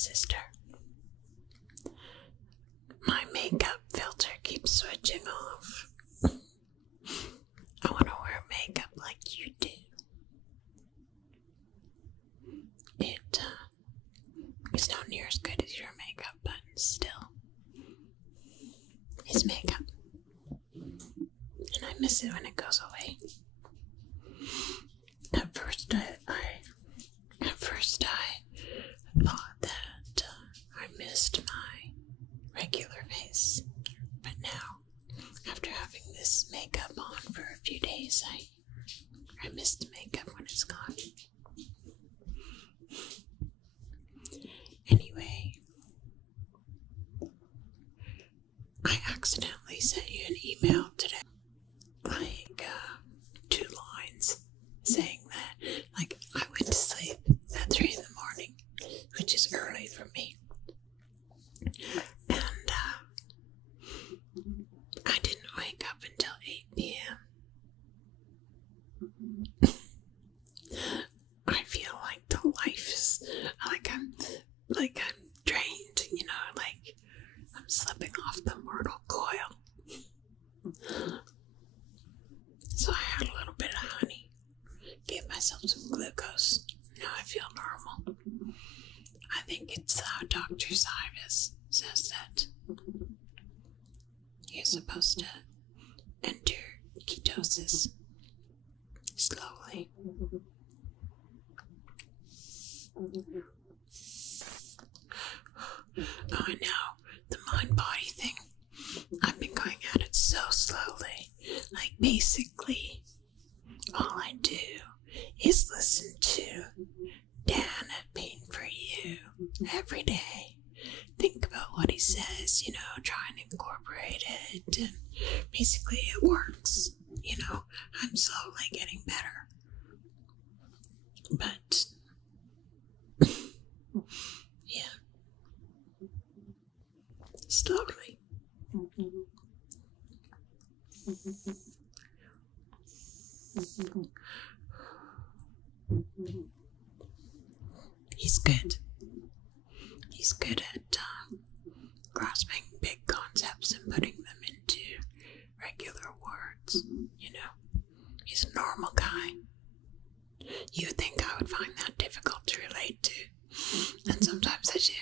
sister. My makeup filter keeps switching off. I want to wear makeup like you do. It's not near as good as your makeup, but still, it's makeup. And I miss it when it goes away. At first I thought that I missed my regular face, but now, after having this makeup on for a few days, I missed makeup when it's gone. Anyway, I accidentally sent you an email today, like 2 lines, saying that, like, I went to sleep at 3 in the morning, which is early for me, and I didn't wake up until 8 p.m. I feel like the life is, like I'm drained, like I'm slipping off the mortal coil. So I had a little bit of honey, gave myself some glucose. Now I feel normal. I think it's Dr. Cyrus says that you're supposed to enter ketosis slowly. Oh, I know, the mind-body thing. I've been going at it so slowly. Like, basically, all I do is listen to Dan at Pain For You every day. Think about what he says, try and incorporate it, and basically it works. I'm slowly getting better. But, yeah. Slowly. He's good. He's good at grasping big concepts and putting them into regular words, He's a normal guy. You would think I would find that difficult to relate to, and sometimes I do,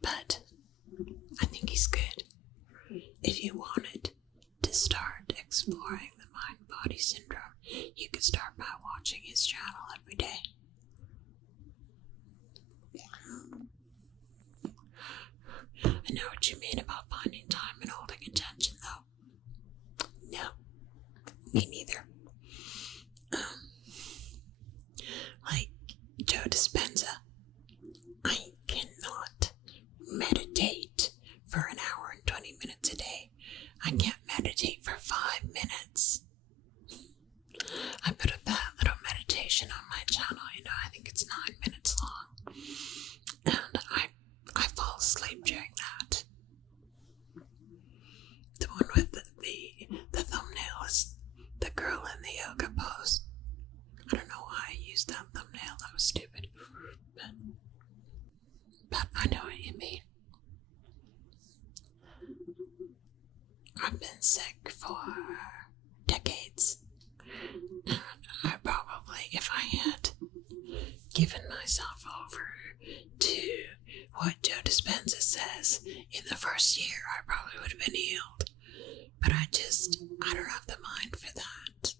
but I think he's good. If you wanted to start exploring the mind-body syndrome, you could start by watching his channel every day. I know what you mean about finding time and holding attention, though. No, me neither. Like Joe Dispenza, I cannot meditate for an hour and 20 minutes a day. I can't meditate for 5 minutes. I put up that little meditation on my channel, I think it's 9 minutes long. And I fall asleep during that. The one with the thumbnail is the girl in the yoga pose. I don't know why I used that thumbnail, that was stupid. But I know what you mean. I've been sick for decades. And I probably, if I had given myself over to what Joe Dispenza says in the first year, I probably would have been healed. But I don't have the mind for that.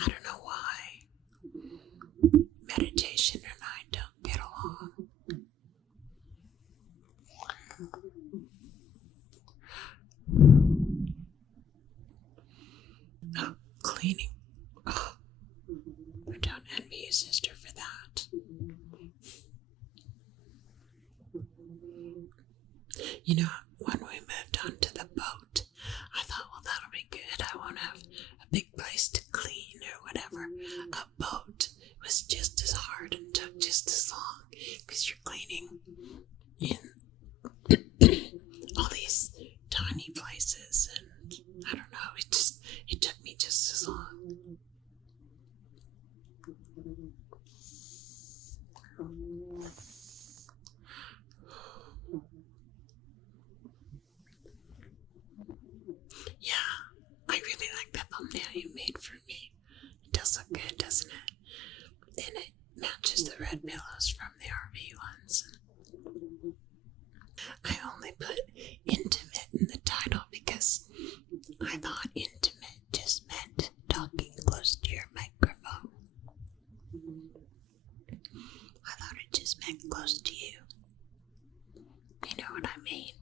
I don't know why meditation and I don't get along. Oh, cleaning. Oh, I don't envy you, sister, for that. When we moved onto the boat, I thought, well, that'll be good. I won't have a big place to clean or whatever. A boat was just as hard and took just as long because you're cleaning in all these tiny places, and I don't know, it took me just as long. doesn't it? And it matches the red pillows from the RV ones. I only put intimate in the title because I thought intimate just meant talking close to your microphone. I thought it just meant close to you. You know what I mean?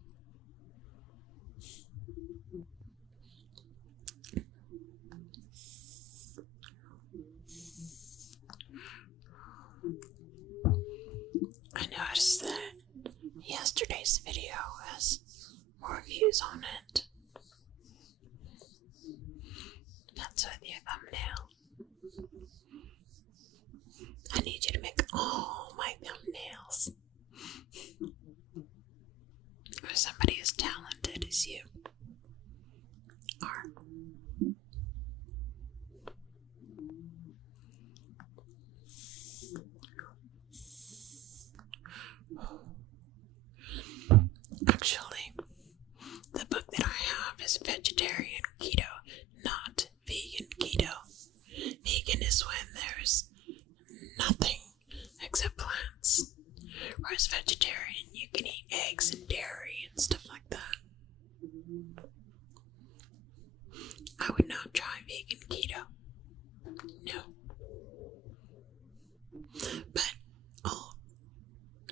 I noticed that yesterday's video has more views on it. That's with your thumbnail. I need you to make all my thumbnails. Or somebody as talented as you are. Actually, the book that I have is vegetarian keto, not vegan keto. Vegan is when there's nothing except plants. Whereas vegetarian, you can eat eggs and dairy and stuff like that. I would not try vegan keto. No. But,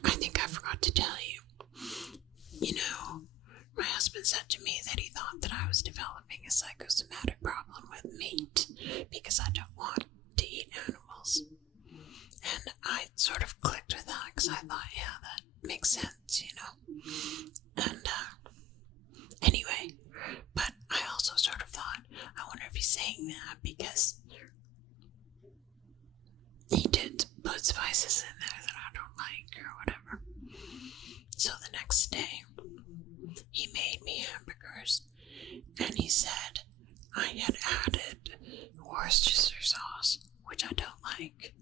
I think I forgot to tell you. You know, my husband said to me that he thought that I was developing a psychosomatic problem with meat because I don't want to eat animals. And I sort of clicked with that because I thought, yeah, that makes sense, you know. And, anyway, but I also sort of thought, I wonder if he's saying that because he did put spices in there that I don't like or whatever. So the next day, he made me hamburgers, and he said I had added Worcestershire sauce, which I don't like,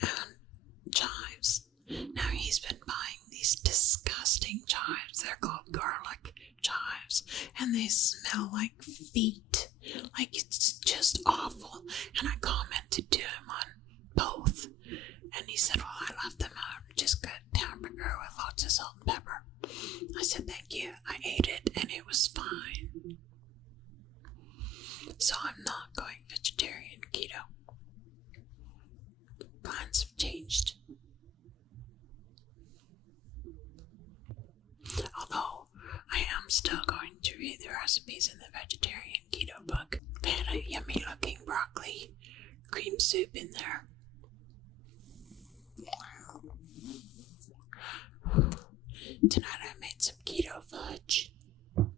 and chives. Now he's been buying these disgusting chives. They're called garlic chives, and they smell like feet. Like, it's just awful. And I commented to him on both, and he said, well, I left them out. Just good hamburger with lots of salt and pepper. I said, thank you. I ate it, and it was fine. So I'm not going vegetarian keto. Plans have changed. Although, I am still going to read the recipes in the vegetarian keto book. They had a yummy looking broccoli cream soup in there. Tonight I made some keto fudge. Yum,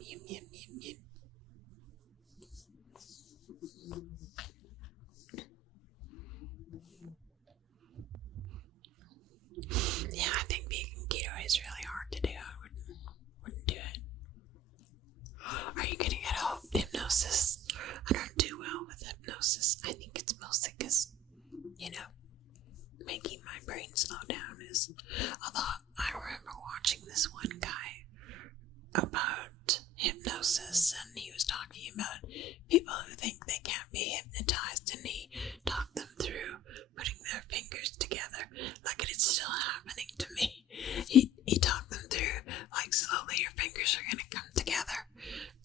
yum, yum, yum, yum. Yeah, I think vegan keto is really hard to do. I wouldn't do it. Are you getting at hypnosis? I don't do well with hypnosis. I think it's mostly because, you know, making my brain slow down is. Although I remember watching this one guy about hypnosis, and he was talking about people who think they can't be hypnotized, and he talked them through putting their fingers together. Like, it's still happening to me. He talked them through, like, slowly your fingers are gonna come together.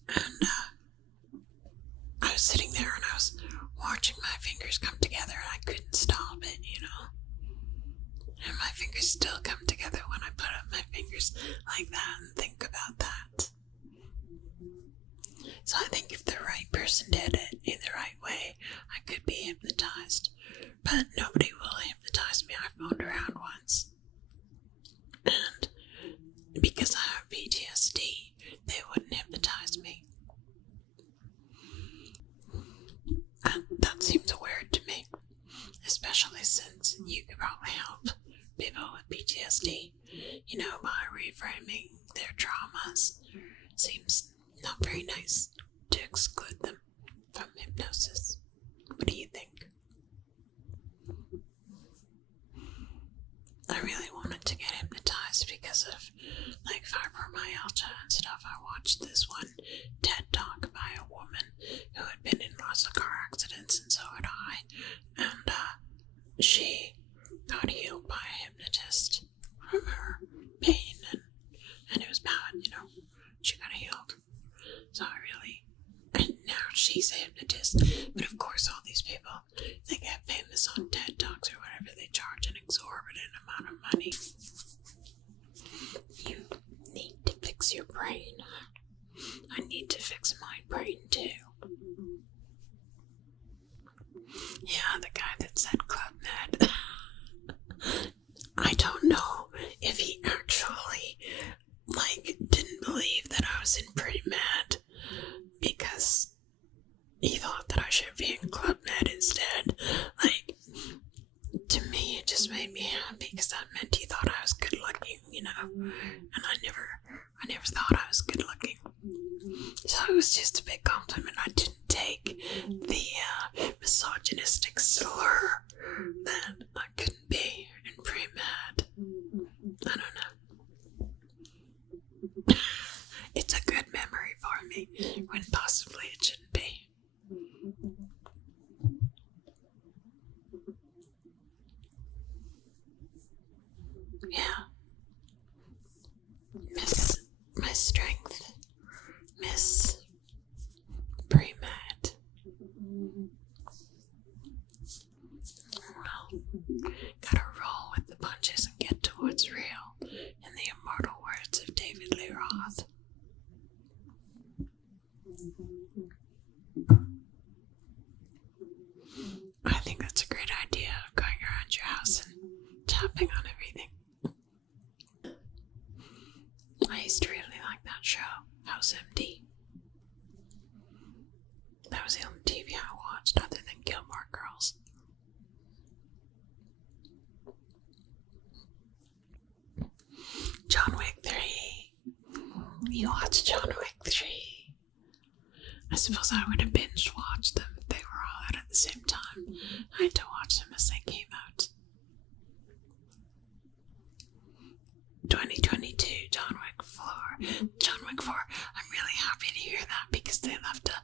And I was sitting there and I was watching my fingers come together, and I couldn't stop it, you know. And my fingers still come together when I put up my fingers like that and think about that. So I think if the right person did it in the right way, I could be hypnotized. But nobody will hypnotize me. I phoned around once. And because I have PTSD, they wouldn't hypnotize me. And that seems weird to me. Especially since you could probably help people with PTSD, you know, by reframing their traumas. Seems not very nice to exclude them from hypnosis. What do you think? I really wanted to get hypnotized because of, like, fibromyalgia and stuff. I watched this one TED Talk by a woman who had been in lots of car accidents, and so had I. she got healed by a hypnotist from her pain, and it was bad, She got healed. So and now she's a hypnotist. But of course, all these people, they get famous on TED Talks or whatever. They charge an exorbitant amount of money. You need to fix your brain. I need to fix my brain too. Yeah, the guy that said Club Med. I don't know if he actually, didn't believe that I was in pre-med because he thought that I should be in Club Med instead. To me, it just made me happy because that meant he thought I was good looking, and I never thought I was good looking. So it was just a big compliment. I didn't take the misogynistic slur that I couldn't be in pre-med. I don't know. It's a good memory for me when possibly it shouldn't be. Yeah. Miss my strength. Miss pre-med. Well, gotta roll with the punches and get to what's real, in the immortal words of David Lee Roth. I think that's a great idea of going around your house and tapping on everything. I used to really like that show, House Empty. That was the only TV I watched other than Gilmore Girls. John Wick 3. You watched John Wick 3. I suppose I would have binge watched them if they were all out at the same time. I had to watch them as they came out. 2022, John Wick 4. John Wick 4, I'm really happy to hear that because they left a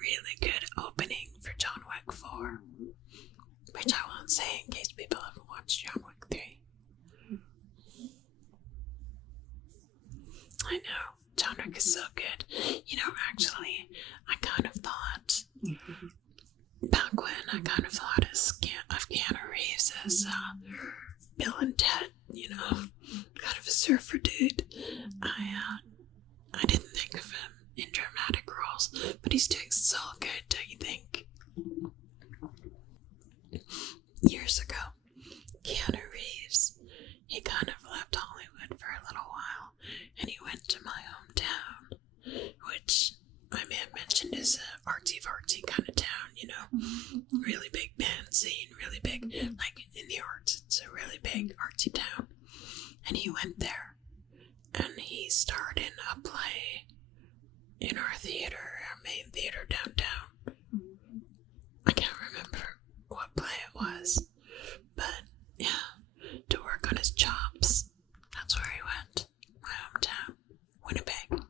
really good opening for John Wick 4. Which I won't say in case people haven't watched John Wick 3. I know, John Wick is so good. Actually, I kind of thought, back when I kind of thought of Keanu Reeves as Bill and Ted, kind of a surfer dude. I didn't think of him in dramatic roles, but he's doing so good, don't you think? Years ago, Keanu Reeves, he kind of left Hollywood for a little while, and he went to my hometown, which I may have mentioned is a artsy-fartsy kind of town, really big band scene, really big, in the arts, it's a really big artsy town. And he went there, and he starred in a play in our theater, our main theater downtown. I can't remember what play it was, but yeah, to work on his chops. That's where he went. My hometown, Winnipeg.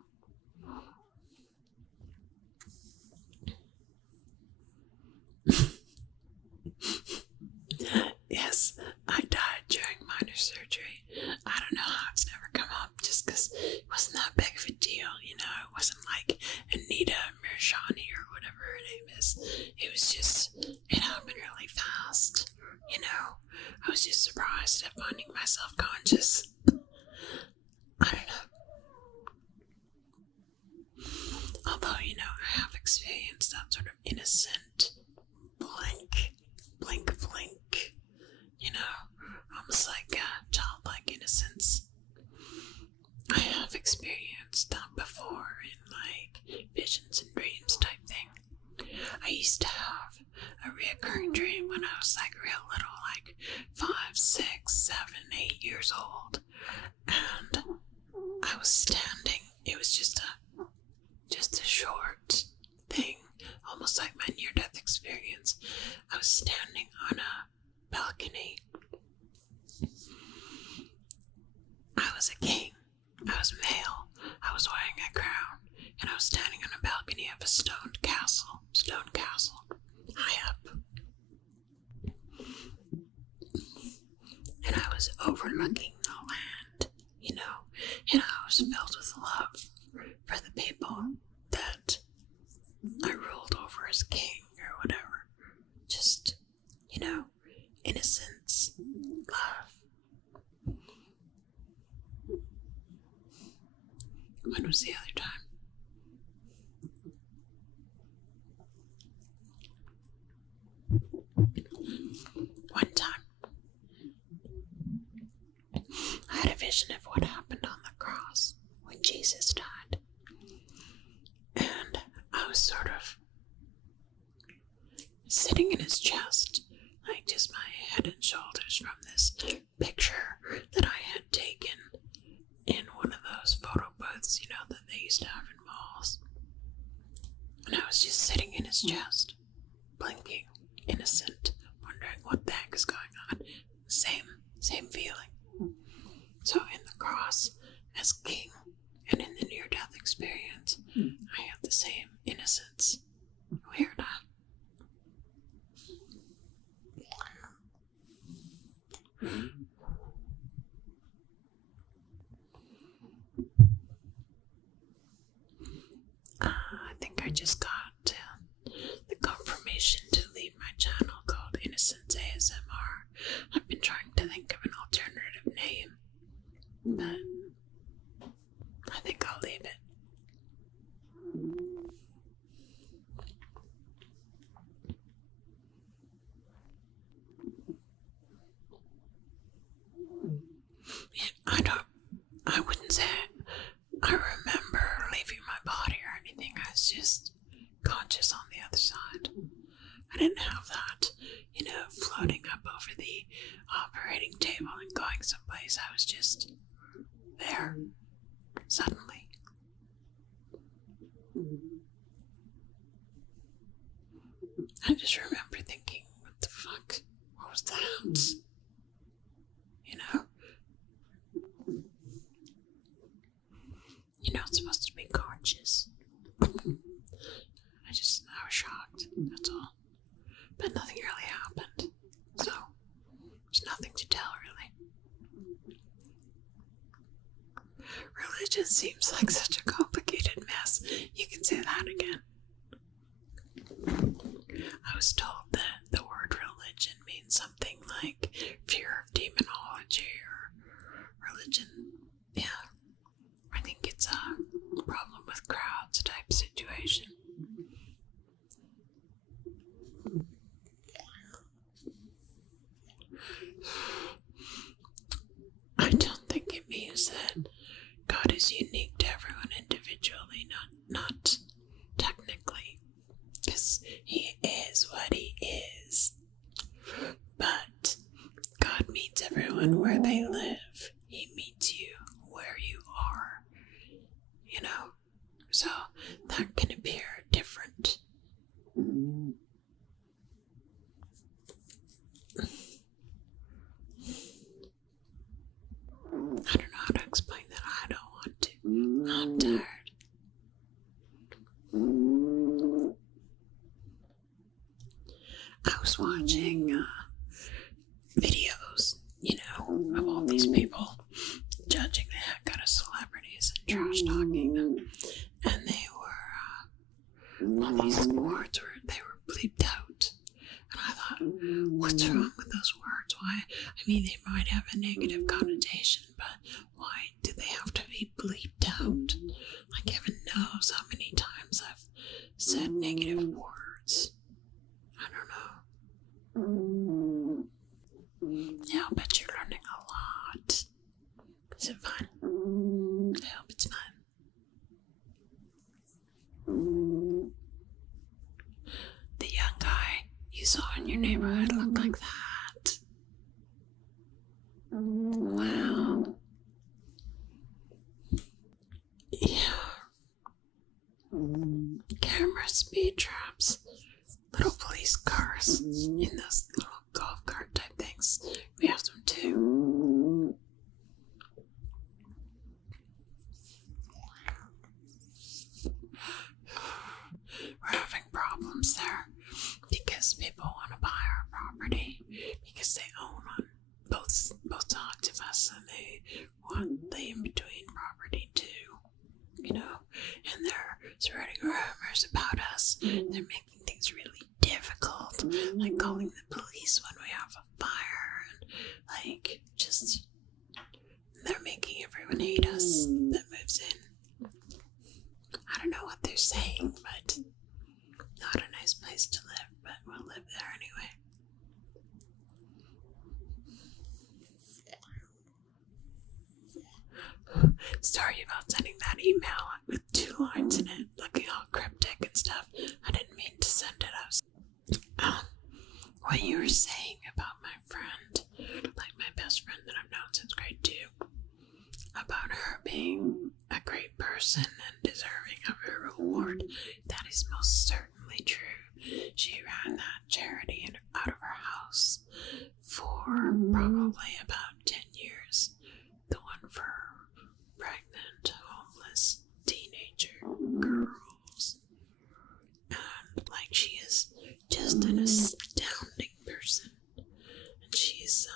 Yes, I died during minor surgery. I don't know how it's never come up, just because it wasn't that big of a deal, It wasn't like Anita Mirjani or whatever her name is. It was just, it happened really fast, I was just surprised at finding myself conscious. I don't know. Although, I have experienced that sort of innocent blink, almost like childlike innocence. I have experienced that before in visions and dreams type thing. I used to have a reoccurring dream when I was real little, 5, 6, 7, 8 years old, and I was standing. It was just a short thing, almost like my near-death experience. I was standing on a balcony. I was a king. I was male. I was wearing a crown, and I was standing on a balcony of a stone castle, high up. love for the people that I ruled over as king or whatever. Just, innocence, love. When was the other time? One time, I had a vision of what happened on the cross when Jesus died. And I was sort of sitting in his chest, like just my head and shoulders from this picture that I had taken in one of those photo booths, that they used to have in malls. And I was just sitting in his chest, blinking, innocent, wondering what the heck is going on. Same feeling. So in the cross, as king, and in the near-death experience, I had the same innocence. Weird, huh? I think I just got the confirmation to leave my channel called Innocence ASMR. I've been trying to think of an alternative name, but I think I'll leave it. I wouldn't say I remember leaving my body or anything. I was just conscious on the other side. I didn't have that, floating up over the operating table and going someplace. I was just there, suddenly. I just remember thinking, what the fuck? What was that? You're not supposed to be conscious. I was shocked, that's all. But nothing really happened. So, there's nothing to tell, really. Religion seems like such a complicated mess. You can say that again. I was told that the word religion means something like fear of demonology or religion. Yeah. I think it's a problem with crowds type situation. I don't think it means that God is unique to everyone individually, not technically, because he is what he is. But God meets everyone where they live. He meets you where you are. So that can appear different. I don't know how to explain that. I don't want to. I'm tired. I was watching videos, of all these people judging the heck out of celebrities and trash talking them. And they were, all these words they were bleeped out. And I thought, what's wrong with those words? Why? They might have a negative connotation, but why do they have to be bleeped out? Like heaven knows how many times I've said negative words. I don't know. Yeah, I'll bet you're learning a lot. Is it fun? I hope it's fun. The young guy you saw in your neighborhood looked like that. Wow. Yeah. Camera speed traps. Little police cars in those little golf cart type things. We have them too. We're having problems there because people want to buy our property because they own on both sides of us and they want the in-between property too. spreading rumors about us. They're making things really difficult, like calling the police when we have a fire, and like just they're making everyone hate us that moves in. I don't know what they're saying, but not a nice place to live, but we'll live there anyway. Sorry about sending that email with 2 lines in it, looking all cryptic and stuff. I didn't mean to send it. What you were saying about my friend, like my best friend that I've known since grade 2, about her being a great person and deserving of her reward, that is most certainly true. She ran that charity out of her house for probably about 10 years. The one for pregnant, homeless, teenager girls. And like, she is just an astounding person. And she's,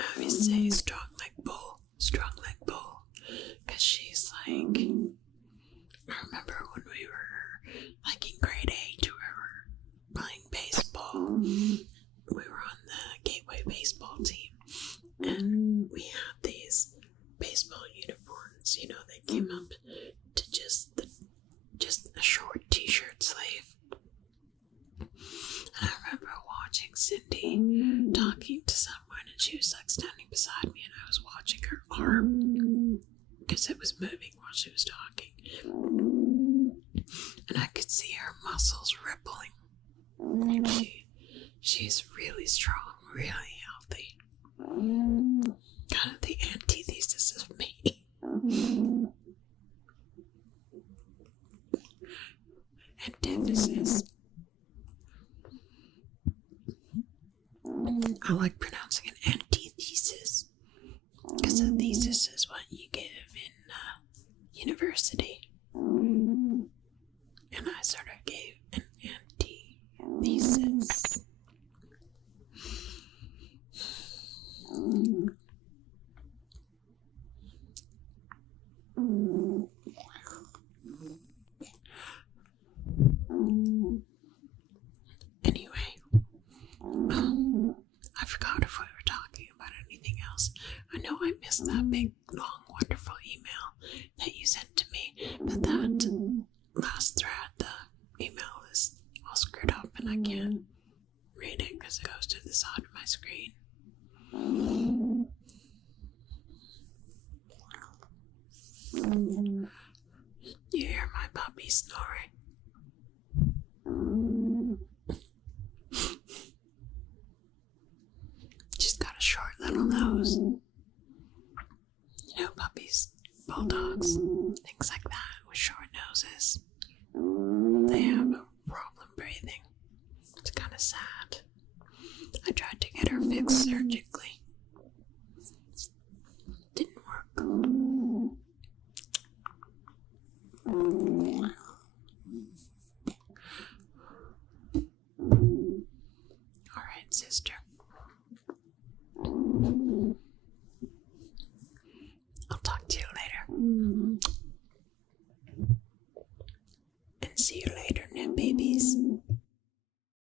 I always say strong like bull, because she's like, I remember when we were like in grade 8, we were playing baseball. We were on the Gateway baseball team, and we had these baseball uniforms, you know, they came up to just a short t-shirt sleeve. And I remember watching Cindy talking to someone, and she was like standing beside me, and I was watching her arm because it was moving while she was talking, and I could see her muscles rippling. And she's really strong, really healthy. Kind of the antithesis of me. Antithesis. I like pronouncing an antithesis, because a thesis is what you give in university. And I sort of gave an antithesis. Anyway, I forgot if we were talking about anything else. I know I missed that big, long, wonderful email that you sent to me, but that last thread, the email is all screwed up and I can't read it because it goes to the side of my screen. You hear my puppy snoring? She's got a short little nose. You know, puppies, bulldogs, things like that with short noses, they have a problem breathing. It's kind of sad. I tried to get her fixed surgically. Didn't work. Alright, sister. I'll talk to you later. And see you later, new babies.